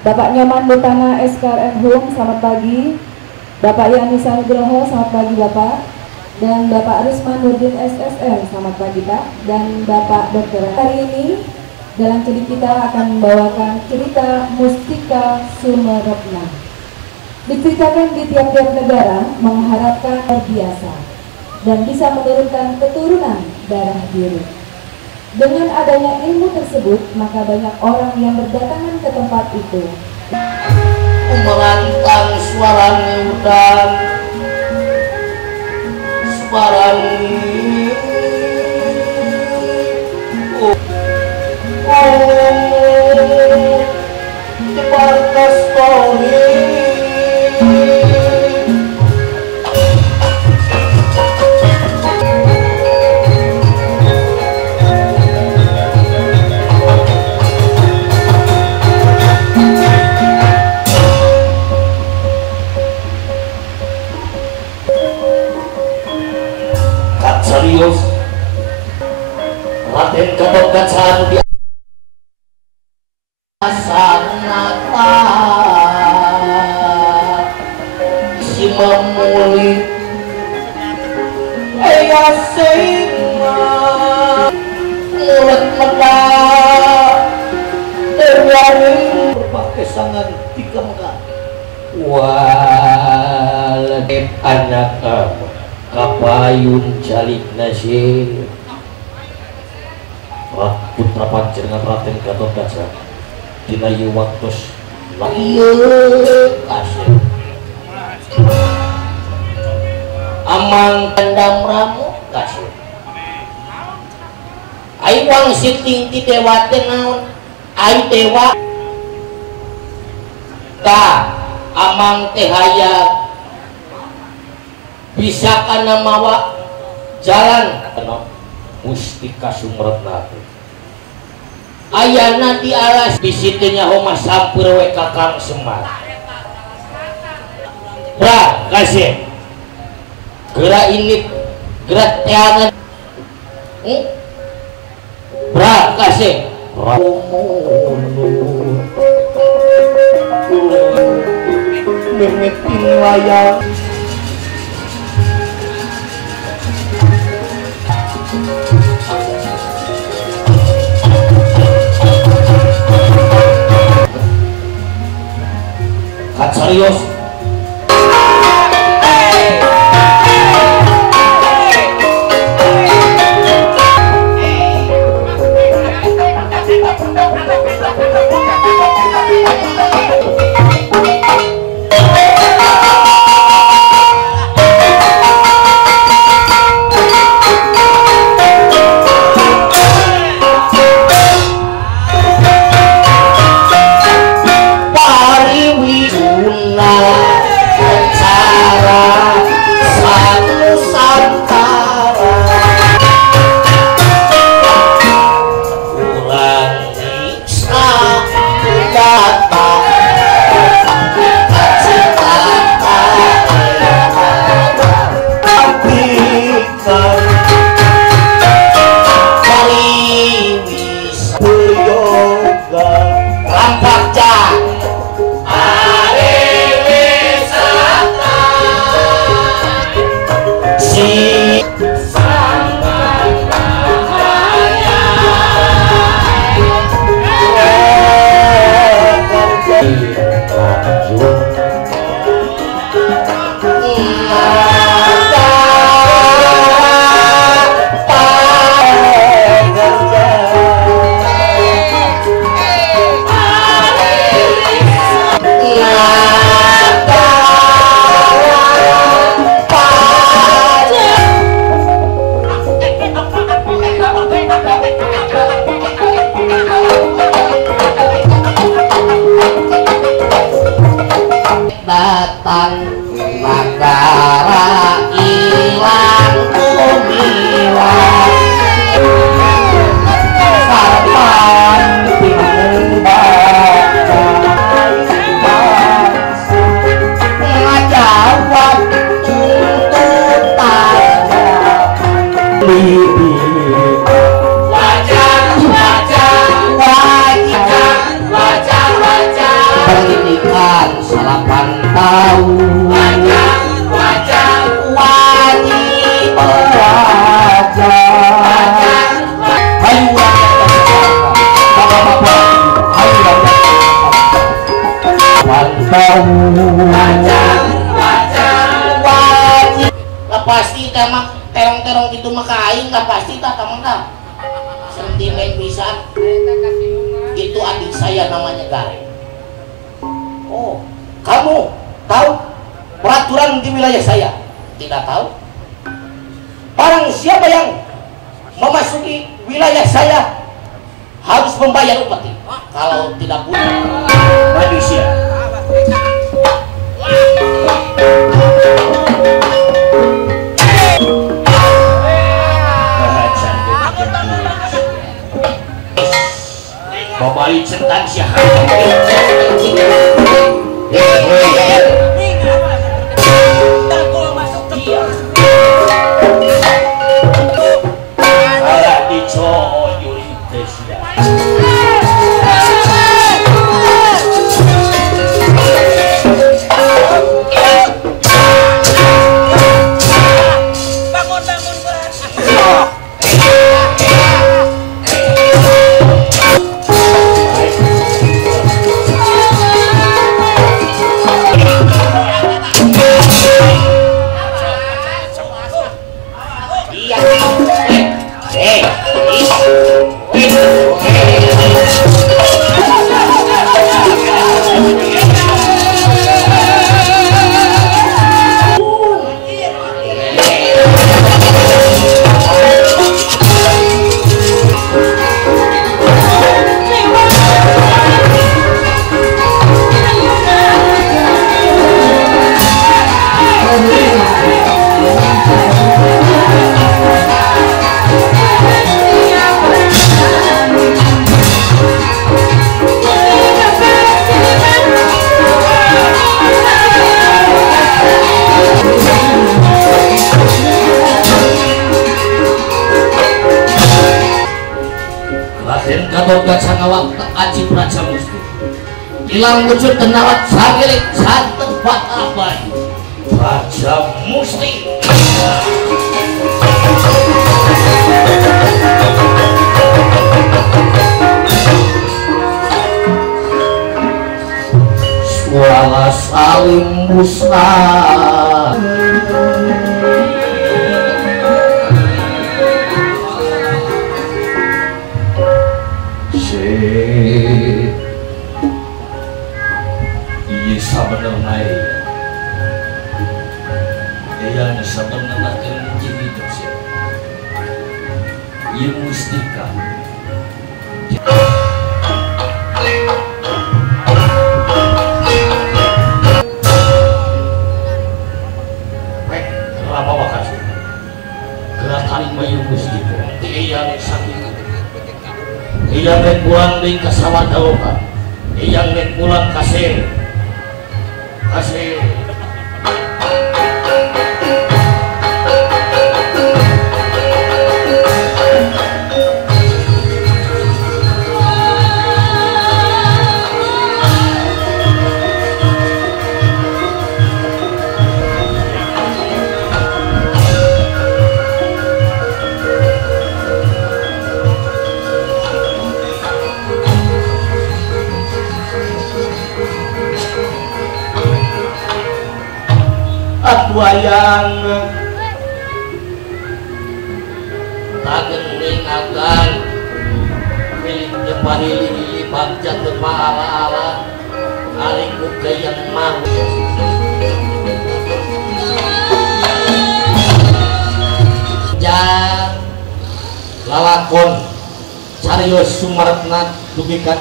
Bapak Nyoman Butana SKRN Hum, selamat pagi. Bapak Yani Sanugroho, selamat pagi Bapak. Dan Bapak Risman Nurdin SSM, selamat pagi Pak. Dan Bapak Dr. Hari ini dalam cerita kita akan membawakan cerita Mustika Sumeretna. Diceritakan di tiap-tiap negara mengharapkan luar biasa dan bisa menurunkan keturunan darah biru. Dengan adanya ilmu tersebut, maka banyak orang yang berdatangan ke tempat itu. Merantang suaranya udang, suaranya Jakarta Story. Serius Raden Gatotkaca di sanata si memuli aya sing mulut mata dari berbagai sangan tiga megah walet anak kapayun jalik nasir putra panjenengan Raden Gatotkaca dina ieu waktos kasih amang kendam ramu kasih ai wang siting ti dewa teh naon ai dewa ka amang teh hayang bisa kana mawa jalan Mustika Sumeretna ayana di alas bisitenya homa sampur we Kakang Semar bra kasih gerak ini gerak teangan bra kasih memetin layang serius pariwisuna wajib nggak pasti mah terong-terong itu mah kain nggak pasti tak teman tak sentimen bisa itu adik saya namanya Gareng. Oh kamu tahu peraturan di wilayah saya? Tidak tahu. Barang siapa yang memasuki wilayah saya harus membayar upeti. Kalau tidak punya manusia. Bapak centang siapa? Hilang wujud tenawat sagilik tempat apa Raja Musti. Suara saling musnah. Sebenarnya yang sebenarnya kelinci hidup sih yang mustika kenapa makasih gerakan mayu mustika yang sakit yang pulang di kasawat dalukan yang pulang kasih kasih wayang tagening agan milik jembahili bagja tepa ala-ala ariku kayang mah jang lalakon carios sumaretna dugi ka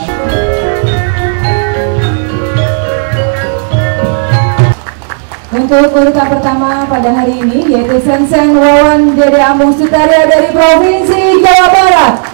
Untuk urutan pertama pada hari ini yaitu Senseng Wawan Dede Amung Sutaria dari Provinsi Jawa Barat.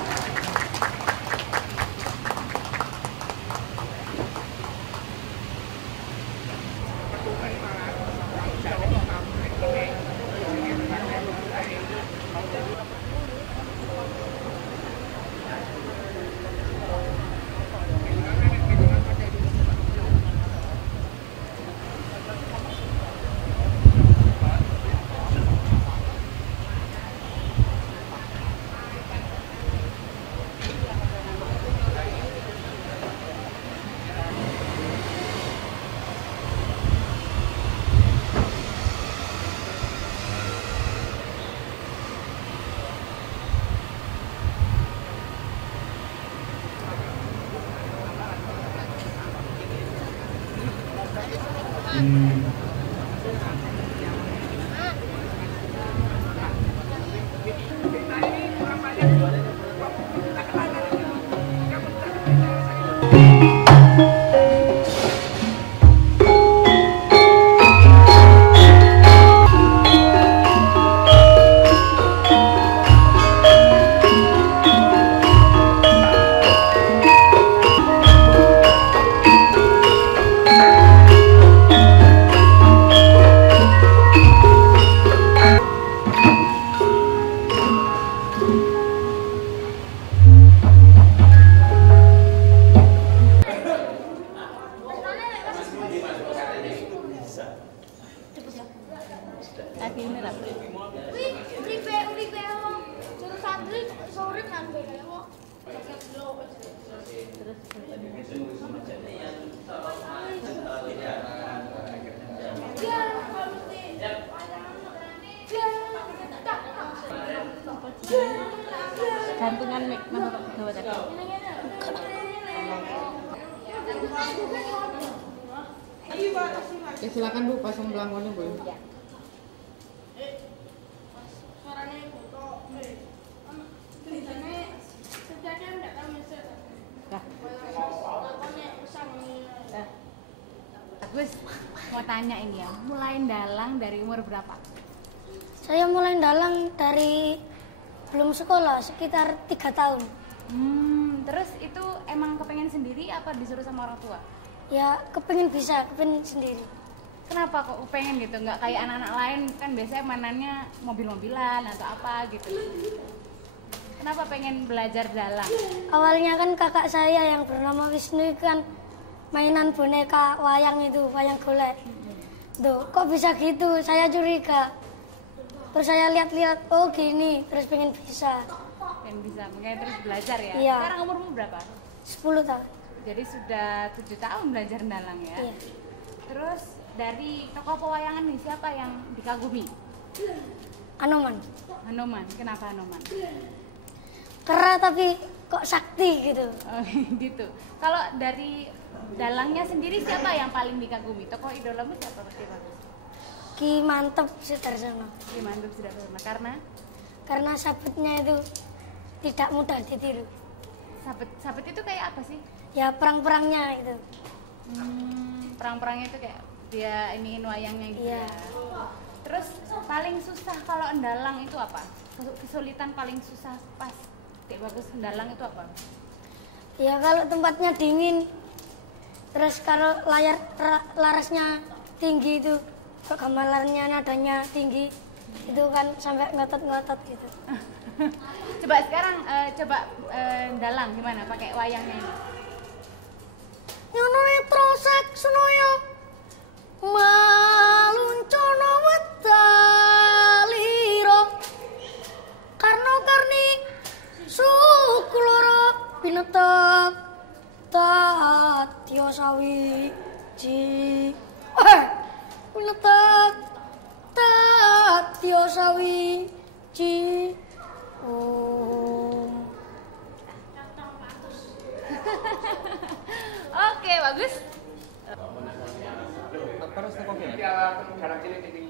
Gantungan mic mana gawa tadi. Silakan Bu, pasang belangkonnya Bu. Agus mau tanya ini ya, mulai dalang dari umur berapa? Saya mulai dalang dari belum sekolah, sekitar 3 tahun. Terus itu emang kepengen sendiri apa disuruh sama orang tua? Ya, kepengen sendiri. Kenapa kok pengen gitu? Nggak kayak anak-anak lain kan biasanya mainannya mobil-mobilan atau apa gitu. Kenapa pengen belajar dalang? Awalnya kan kakak saya yang bernama Wisnu kan mainan boneka wayang itu, wayang golek. Duh, kok bisa gitu? Saya curiga. Terus saya lihat-lihat, oh gini, terus pengen bisa. Pengen bisa, makanya terus belajar ya? Iya. Sekarang umurmu berapa? 10 tahun. Jadi sudah 7 tahun belajar dalang ya? Iya. Terus dari tokoh pewayangan nih, siapa yang dikagumi? Anoman. Hanoman, kenapa Hanoman? Kera tapi kok sakti gitu. Oh, gitu. Kalau dari dalangnya sendiri siapa yang paling dikagumi? Tokoh idolamu siapa berarti Bagus? Ki Mantep Sudarsono. Ki Mantep Sudarsono. Karena sabetnya itu tidak mudah ditiru. Sabet itu kayak apa sih? Ya perang-perangnya itu. Perang-perangnya itu kayak dia iniin wayangnya gitu. Iya. Ya. Terus paling susah kalau endalang itu apa? Kesulitan paling susah pas kayak Bagus endalang itu apa? Ya kalau tempatnya dingin, terus kalau larasnya tinggi itu, gamelannya nadanya tinggi, itu kan sampai ngotot-ngotot gitu. Coba sekarang dalang gimana pakai wayangnya ini? Nyono netrosak sunoyo maluncono wetaliro karno karni sukuloro pinetek tatyo sawiji pinetek tatyo sawiji Oke, bagus. Terus kopi. Dia jarang cilik di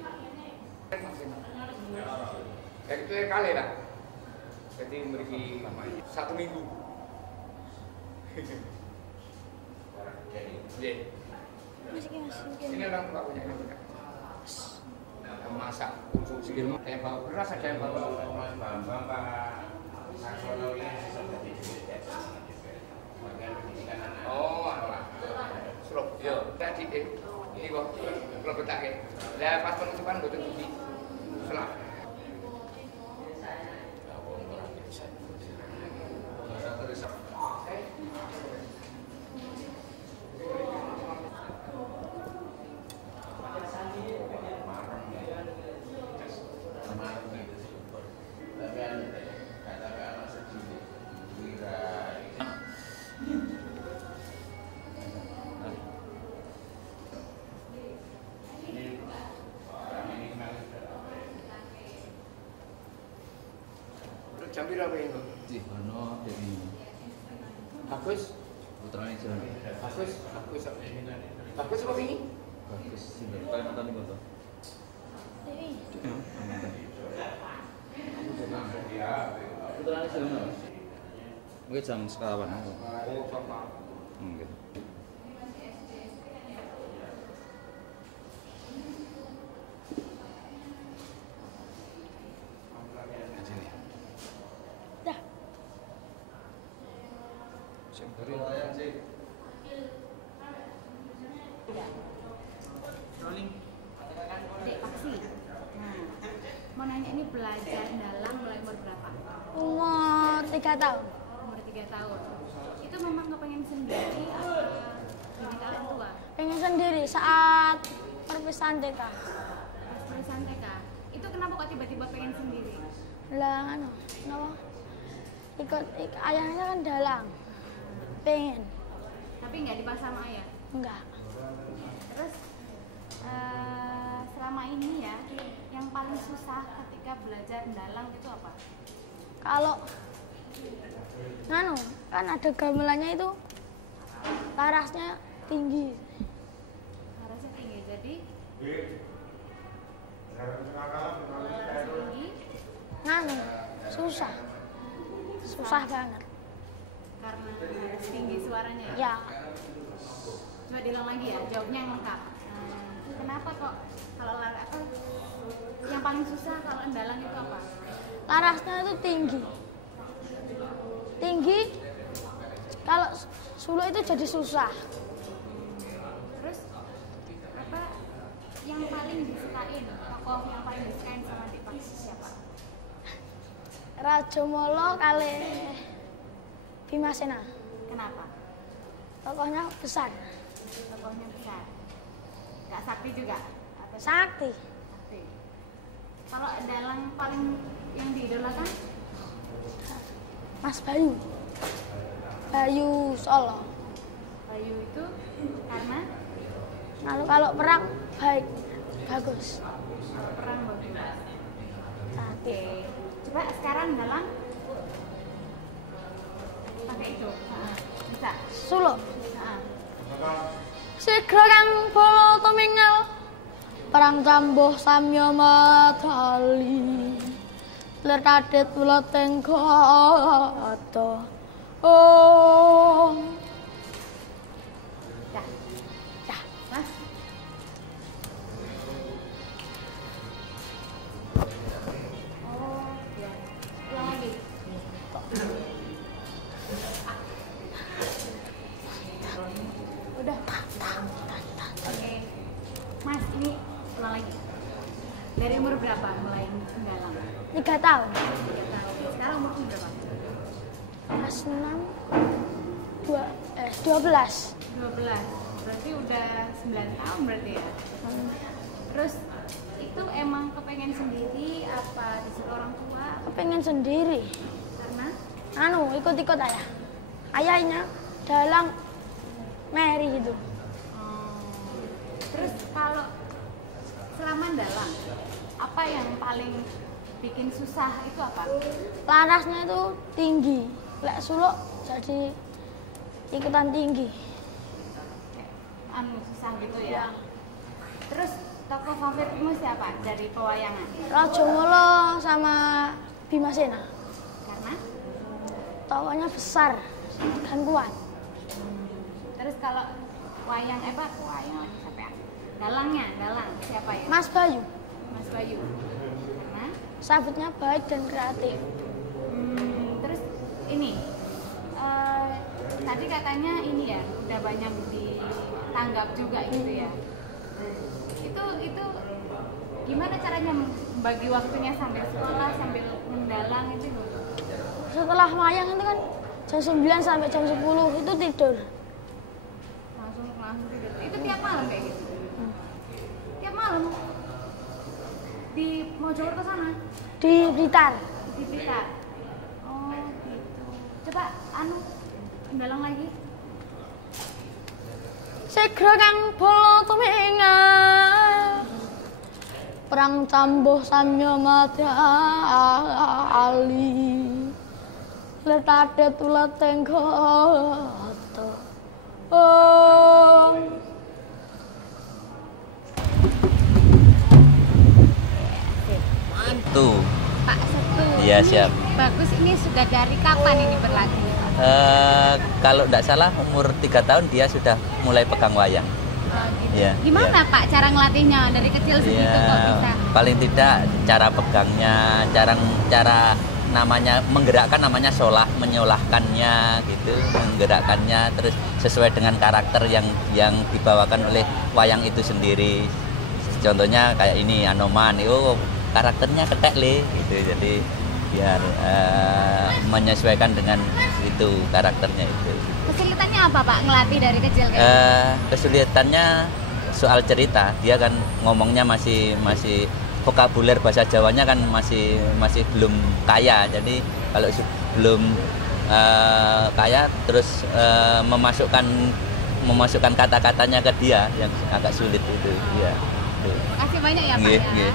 jadi itu kali lah. Jadi memiliki 1 minggu. Ini orang tua punya ini punya. Masak konsumsi kayak bau beras ada yang bau. Oh, alah. Serok. Yo, tadi ini kok kalau betake. Lah pas penutupan mboten bukti. Selak. Jam berapa ini? Jihono dari Bagus. putranya jalan. Bagus apa ini? Bagus sinten Kalimantan niku to. Putrane Selena. Mungkin jam sekawan. Oh, Bapak. Mungkin. Dah. Sing dari wayang sih. Dek Paksi. Nah, mau nanya ini belajar dalang mulai umur berapa? Umur 3 tahun. Umur 3 tahun. Itu memang kepengen sendiri atau diminta orang tua? Pengen sendiri saat perpisahan TK. Pas perusahaan TK. Itu kenapa kok tiba-tiba pengen sendiri? Lah anu, kenapa? Ikut ayahnya kan dalang. Pengen. Tapi nggak dipaksa sama ayah. Enggak. Terus selama ini ya, yang paling susah ketika belajar dalang itu apa? Kalau nganu kan ada gamelannya itu larasnya tinggi. Harusnya tinggi, jadi harusnya tinggi Nganu susah. Susah banget. karena harus tinggi suaranya. Ya, Coba diulang lagi ya, jawabnya yang lengkap. Kenapa kok kalau apa yang paling susah kalau dalang itu apa? larasnya itu tinggi. Tinggi. Kalau sulu itu jadi susah. Terus apa yang paling disukain, tokoh yang paling disukain sama Dik Paksi siapa? Raja Molo kali Bimasena. Kenapa? Tokohnya besar. Tokohnya besar. Kak Sakti juga? Atau Sakti. Sakti. Kalau dalang paling yang diidolakan? Mas Bayu. Bayu Solo. Bayu itu karena Lalu kalau perang baik, bagus. perang bagus. Sakti. Oke. Coba sekarang dalang pakai itu. Bisa. Solo. Nah. Sigra kang bala tumingal perang cambuh samya madali lir kadhet kula tenggata oh Dah. dah Mas. Oh, ya. Ulang lagi. Udah. Oke. Mas, ini ulang lagi. Dari umur berapa mulai dalang? 3 tahun 3 tahun. Sekarang umur berapa? kelas 6 12 12. Berarti udah 9 tahun berarti ya? Terus itu emang kepengen sendiri apa disuruh orang tua? pengen sendiri Karena anu ikut-ikut ayahnya dalang Mary gitu. Terus kalau selama dalang, apa yang paling bikin susah itu apa? Larasnya itu tinggi lek suluk jadi ikutan tinggi. Anu susah gitu ya. Terus tokoh favoritmu siapa dari pewayangan? Raja Molo sama Bimasena. Karena Tokohnya besar dan kuat. terus kalau wayang wayang lagi siapa ya? Dalang siapa ya? Mas Bayu, Mas Bayu. Karena sabutnya baik dan kreatif. terus ini tadi katanya ini ya udah banyak ditanggap juga gitu ya. Itu gimana caranya membagi waktunya sambil sekolah sambil mendalang itu? Setelah wayang itu kan jam 9 sampai jam 10 itu tidur. Langsung tidur. Itu tiap malam kayak gitu. Tiap malam di Mojokerto sana, Di Blitar. di Blitar. Oh gitu. Coba dalang lagi. Sigra kang bala tumingal perang cambuh samya madali lir kadhet ulet tenggata oh Ya, siap. Bagus, ini sudah dari kapan ini berlatih? Kalau tidak salah umur 3 tahun dia sudah mulai pegang wayang. Gitu. Ya, Gimana Pak cara ngelatihnya dari kecil segitu kok bisa? Paling tidak cara pegangnya, cara namanya menggerakkan namanya solah, menyolahkannya gitu, menggerakkannya terus sesuai dengan karakter yang dibawakan oleh wayang itu sendiri. Contohnya kayak ini Anoman, itu karakternya ketek le gitu, jadi biar menyesuaikan dengan itu karakternya itu. Kesulitannya apa Pak ngelatih dari kecil? Kesulitannya soal cerita, dia kan ngomongnya masih vokabuler bahasa Jawanya kan masih belum kaya, jadi kalau belum kaya terus memasukkan kata-katanya ke dia yang agak sulit itu. Ya. Makasih banyak ya Pak. Ya.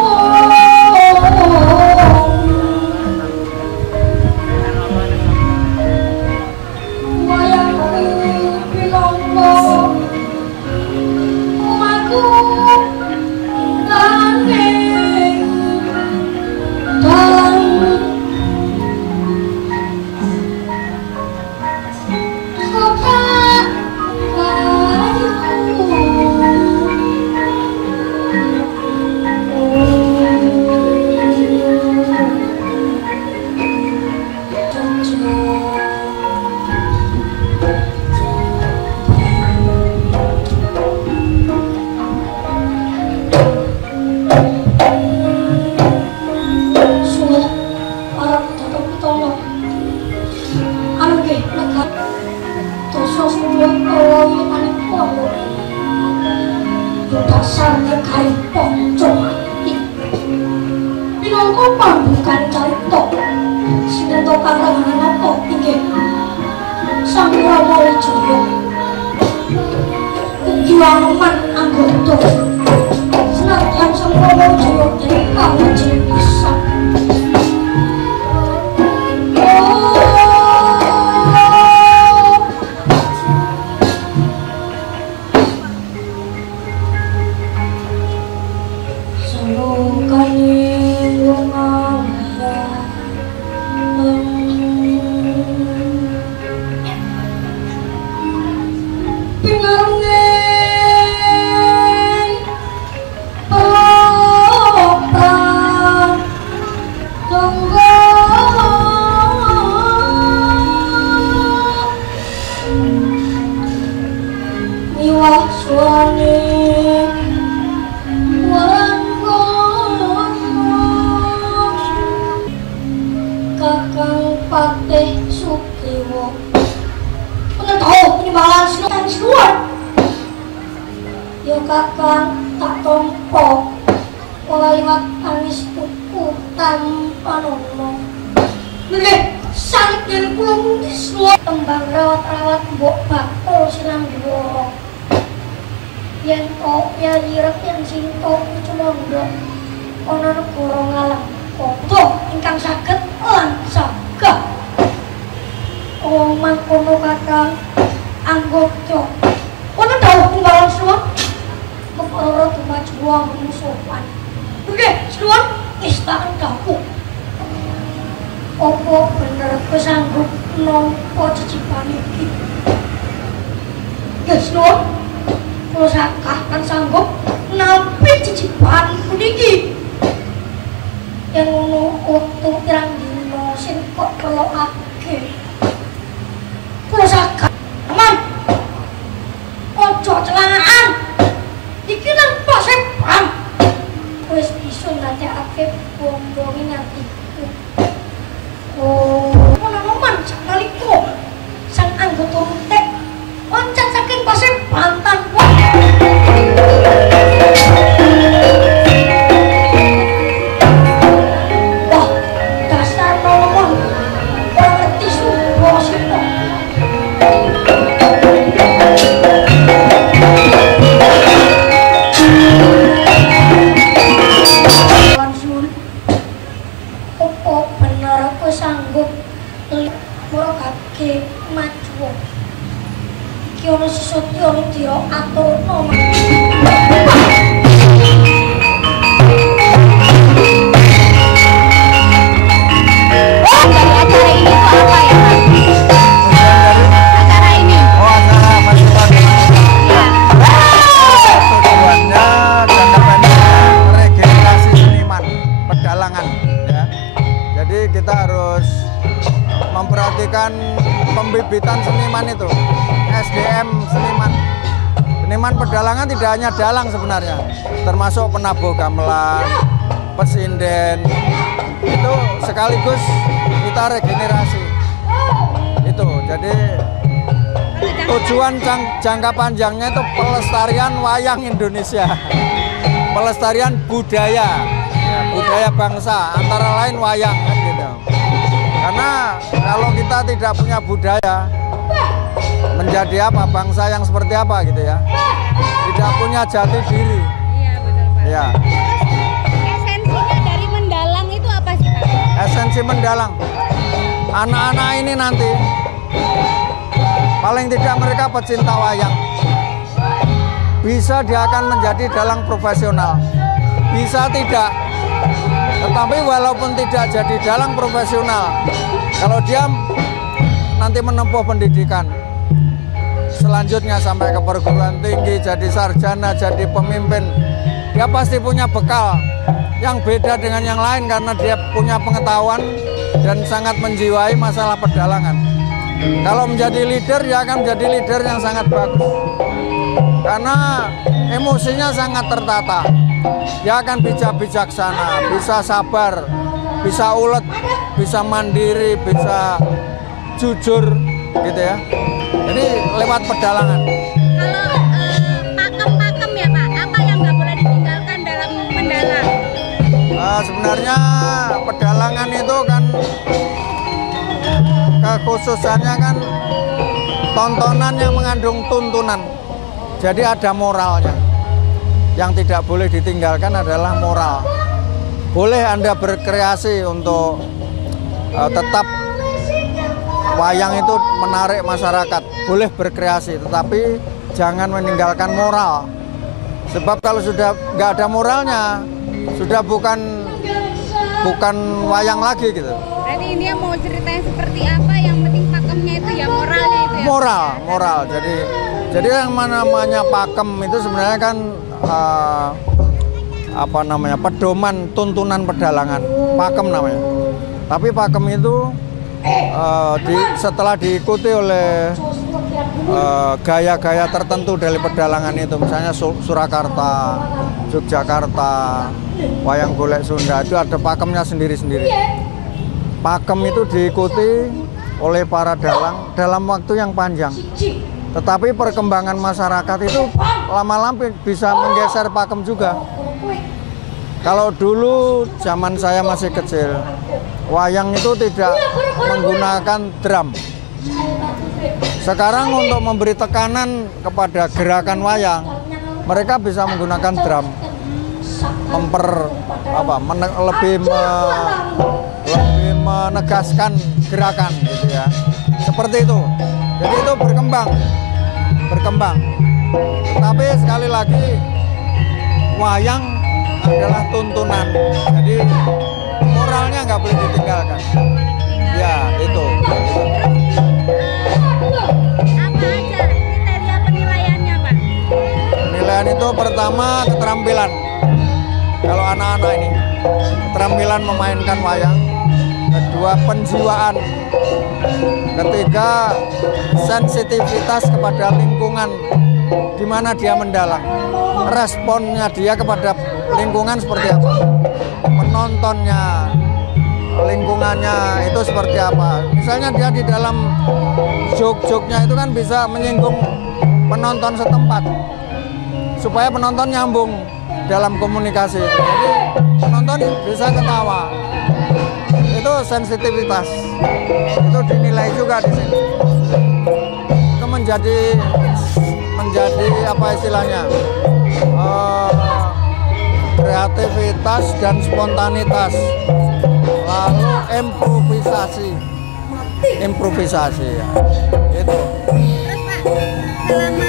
Wah dasarnya kaito cokati minangka pambukan carita sineta karanganata inggih Sang Rama Wijaya ugi waneman anggota senadyan Sang Rama Wijaya dene kawijen pisan pembibitan seniman itu, SDM seniman. Seniman pedalangan tidak hanya dalang sebenarnya, termasuk penabuh gamelan, pesinden, itu sekaligus kita regenerasi. Itu, jadi tujuan jangka panjangnya itu pelestarian wayang Indonesia, pelestarian budaya, budaya bangsa, antara lain wayang kan gitu. Karena kalau kita tidak punya budaya, menjadi apa, bangsa yang seperti apa gitu ya, tidak punya jati diri. Iya betul Pak. Ya. Esensinya dari mendalang itu apa sih Pak? Esensi mendalang, anak-anak ini nanti paling tidak mereka pecinta wayang, bisa dia akan menjadi dalang profesional, bisa tidak. Tetapi walaupun tidak jadi dalang profesional, kalau dia nanti menempuh pendidikan selanjutnya sampai ke perguruan tinggi, jadi sarjana, jadi pemimpin, dia pasti punya bekal yang beda dengan yang lain karena dia punya pengetahuan dan sangat menjiwai masalah pedalangan. Kalau menjadi leader, dia akan menjadi leader yang sangat bagus karena emosinya sangat tertata. Dia akan bijaksana, bisa sabar, bisa ulet, bisa mandiri, bisa jujur gitu ya. Jadi lewat pedalangan. Kalau pakem-pakem ya Pak, apa yang sebenarnya pedalangan itu kan kekhususannya kan tontonan yang mengandung tuntunan. Jadi ada moralnya. Yang tidak boleh ditinggalkan adalah moral. Boleh Anda berkreasi untuk tetap wayang itu menarik masyarakat. Boleh berkreasi, tetapi jangan meninggalkan moral. Sebab kalau sudah nggak ada moralnya, sudah bukan wayang lagi gitu. Berarti ini yang mau ceritanya seperti apa, yang penting pakemnya itu ya moralnya itu ya? Moral. Jadi yang namanya pakem itu sebenarnya kan pedoman tuntunan pedalangan, pakem namanya. Tapi pakem itu setelah diikuti oleh gaya-gaya tertentu dari pedalangan itu, misalnya Surakarta, Yogyakarta, wayang golek Sunda, itu ada pakemnya sendiri-sendiri. Pakem itu diikuti oleh para dalang dalam waktu yang panjang. Tetapi perkembangan masyarakat itu lama-lama bisa menggeser pakem juga. Kalau dulu zaman saya masih kecil, wayang itu tidak menggunakan drum. Sekarang untuk memberi tekanan kepada gerakan wayang, mereka bisa menggunakan drum. Lebih menegaskan gerakan gitu ya. Seperti itu. Jadi itu berkembang. Tapi sekali lagi wayang adalah tuntunan. Jadi moralnya nggak boleh ditinggalkan. Ya, itu. Apa aja kriteria penilaiannya, Pak? Penilaian itu pertama keterampilan. Kalau anak-anak ini keterampilan memainkan wayang. Kedua, penjiwaan. Ketiga, sensitivitas kepada lingkungan di mana dia mendalang. Responnya dia kepada lingkungan seperti apa? Penontonnya, lingkungannya itu seperti apa? Misalnya dia di dalam jok-joknya itu kan bisa menyinggung penonton setempat supaya penonton nyambung dalam komunikasi. Jadi penonton bisa ketawa. Itu sensitivitas. Itu dinilai juga di sini. Itu menjadi apa istilahnya? Kreativitas dan spontanitas. Lalu improvisasi ya. Itu. Terus Pak, selama